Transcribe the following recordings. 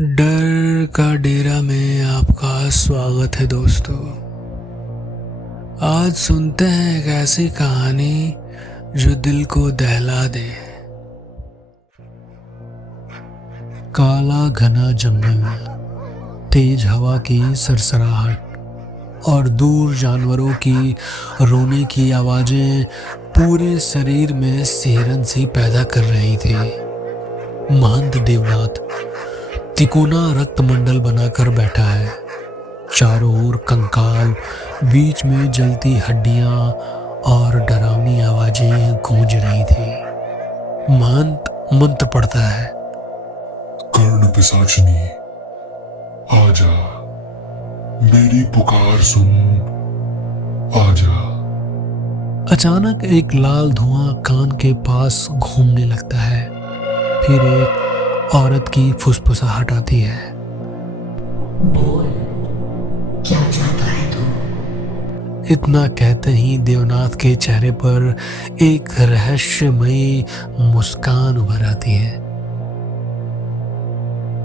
डर का डेरा में आपका स्वागत है दोस्तों। आज सुनते हैं एक ऐसी कहानी जो दिल को दहला दे। काला घना जंगल, तेज हवा की सरसराहट और दूर जानवरों की रोने की आवाजें पूरे शरीर में सिहरन सी पैदा कर रही थी। महंत देवनाथ तिकोना रक्त मंडल बनाकर बैठा है, चारों ओर कंकाल, बीच में जलती हड्डियां और डरावनी आवाजें गूंज रही थी। महंत मंत्र पढ़ता है, कर्ण पिशाचिनी आजा, मेरी पुकार सुन, आजा। अचानक एक लाल धुआं कान के पास घूमने लगता है। फिर एक औरत की फुसफुसाहट आती है, बोल, क्या चाहता है तू? इतना कहते ही देवनाथ के चेहरे पर एक रहस्यमयी मुस्कान उभर आती है।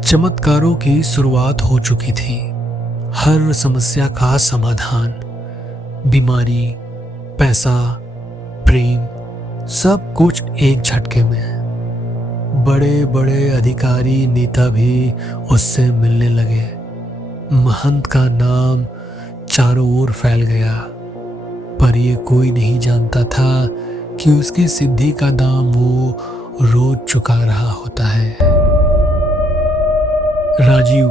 चमत्कारों की शुरुआत हो चुकी थी। हर समस्या का समाधान, बीमारी, पैसा, प्रेम, सब कुछ एक झटके में। बड़े बड़े अधिकारी नेता भी उससे मिलने लगे। महंत का नाम चारों ओर फैल गया, पर ये कोई नहीं जानता था कि उसकी सिद्धि का दाम वो रोज चुका रहा होता है। राजीव,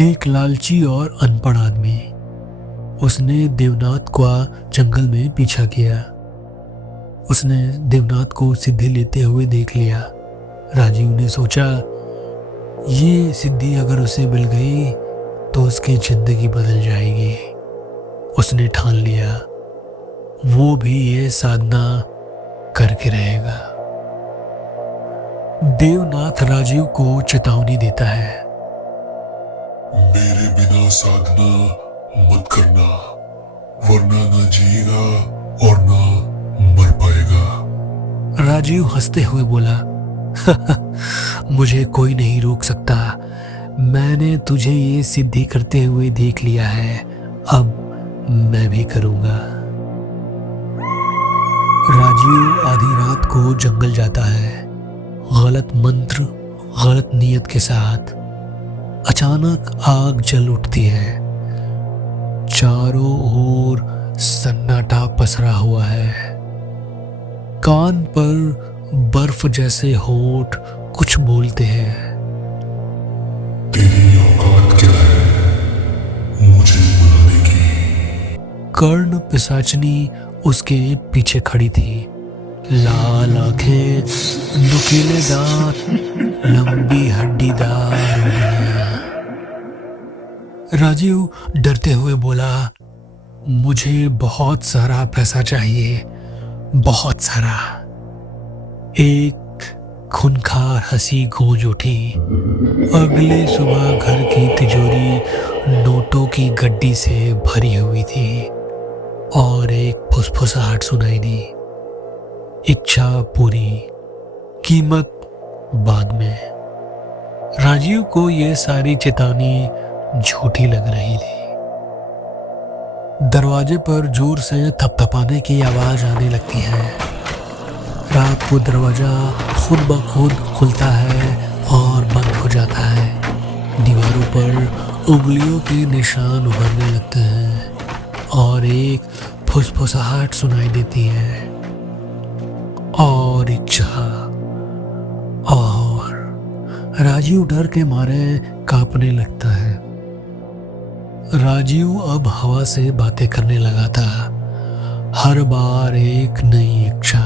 एक लालची और अनपढ़ आदमी, उसने देवनाथ का जंगल में पीछा किया। उसने देवनाथ को सिद्धि लेते हुए देख लिया। राजीव ने सोचा, ये सिद्धि अगर उसे मिल गई तो उसकी जिंदगी बदल जाएगी। उसने ठान लिया, वो भी ये साधना करके रहेगा। देवनाथ राजीव को चेतावनी देता है, मेरे बिना साधना मत करना, वरना न जिएगा और न मर पाएगा। राजीव हंसते हुए बोला, मुझे कोई नहीं रोक सकता। मैंने तुझे ये सिद्धि करते हुए देख लिया है, अब मैं भी करूंगा। राजीव आधी रात को जंगल जाता है, गलत मंत्र, गलत नियत के साथ। अचानक आग जल उठती है। चारों ओर सन्नाटा पसरा हुआ है। कान पर बर्फ जैसे होंठ कुछ बोलते हैं, तेरी औकात क्या है मुझे बुलाने की? कर्ण पिशाचनी उसके पीछे खड़ी थी। लाल आंखें, नुकीले दांत, लंबी हड्डीदार उंगलियां। राजीव डरते हुए बोला, मुझे बहुत सारा पैसा चाहिए, बहुत सारा। एक खूंखार हंसी गूंज उठी। अगले सुबह घर की तिजोरी नोटों की गड्डी से भरी हुई थी और एक फुसफुसाहट सुनाई दी, इच्छा पूरी, कीमत बाद में। राजीव को यह सारी चेतावनी झूठी लग रही थी। दरवाजे पर जोर से थपथपाने की आवाज आने लगती है। रात को दरवाजा खुद ब खुद खुलता है और बंद हो जाता है। दीवारों पर उंगलियों के निशान उभरने लगते हैं और एक फुसफुसाहट सुनाई देती है, और इच्छा। और राजीव डर के मारे कांपने लगता है। राजीव अब हवा से बातें करने लगा था, हर बार एक नई इच्छा।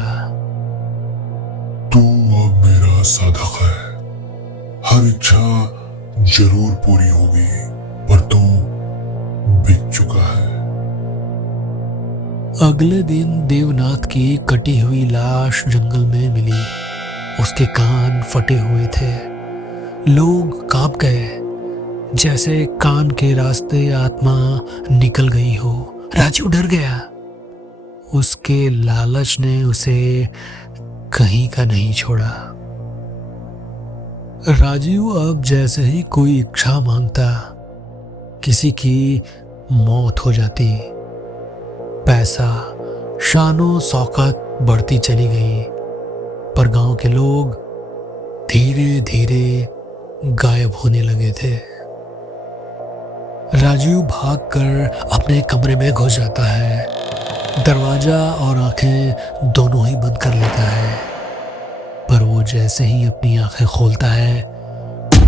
तू अब मेरा साधक है, हर इच्छा जरूर पूरी होगी, पर तू बिक चुका है। अगले दिन देवनाथ की कटी हुई लाश जंगल में मिली। उसके कान फटे हुए थे। लोग कांप गए, जैसे कान के रास्ते आत्मा निकल गई हो। राजीव डर गया। उसके लालच ने उसे कहीं का नहीं छोड़ा। राजीव अब जैसे ही कोई इच्छा मांगता, किसी की मौत हो जाती। पैसा, शानो शौकत बढ़ती चली गई, पर गांव के लोग धीरे धीरे गायब होने लगे थे। राजीव भागकर अपने कमरे में घुस जाता है, दरवाजा और आंखें दोनों ही बंद कर लेता है। पर वो जैसे ही अपनी आंखें खोलता है,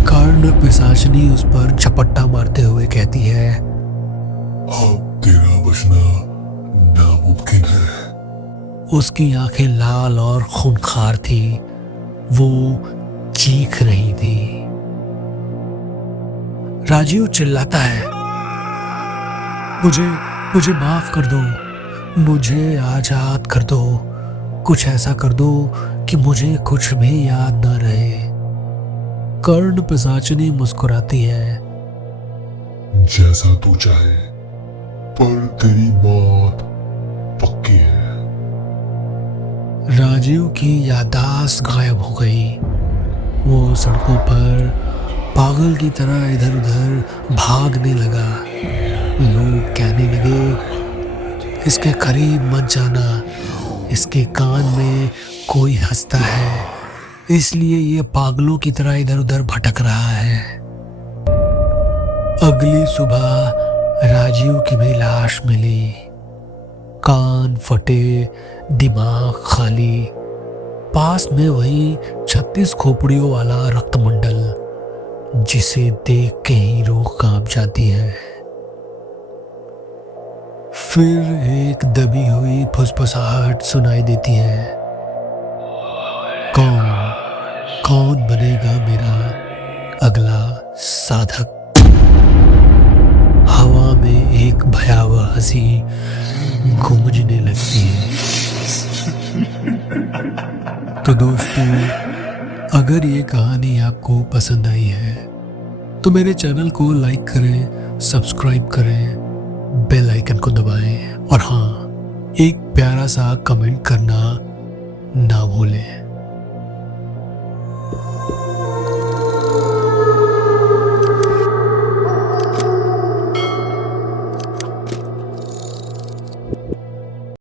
कर्ण पिशाचनी उस पर झपट्टा मारते हुए कहती है, अब तेरा बचना नामुमकिन है। उसकी आंखें लाल और खूंखार थी, वो चीख रही थी। राजीव चिल्लाता है, मुझे माफ कर दो, मुझे आजाद कर दो, कुछ ऐसा कर दो कि मुझे कुछ भी याद ना रहे। कर्ण पिशाचनी मुस्कुराती है, जैसा तू चाहे, पर तेरी मौत पक्की है। राजीव की याददाश्त गायब हो गई। वो सड़कों पर पागल की तरह इधर उधर भागने लगा। लोग कहने लगे, इसके करीब मत जाना, इसके कान में कोई हंसता है, इसलिए ये पागलों की तरह इधर उधर भटक रहा है। अगली सुबह राजीव की भी लाश मिली, कान फटे, दिमाग खाली, पास में वही 36 खोपड़ियों वाला रक्तमंडल, जिसे देख के ही रूह कांप जाती है। फिर एक दबी हुई फुसफुसाहट सुनाई देती है, कौन बनेगा मेरा अगला साधक। हवा में एक भयावह हंसी गूंजने लगती है। तो दोस्तों, अगर ये कहानी आपको पसंद आई है तो मेरे चैनल को लाइक करें, सब्सक्राइब करें, बेल आइकन को दबाएं और हाँ, एक प्यारा सा कमेंट करना ना भूलें।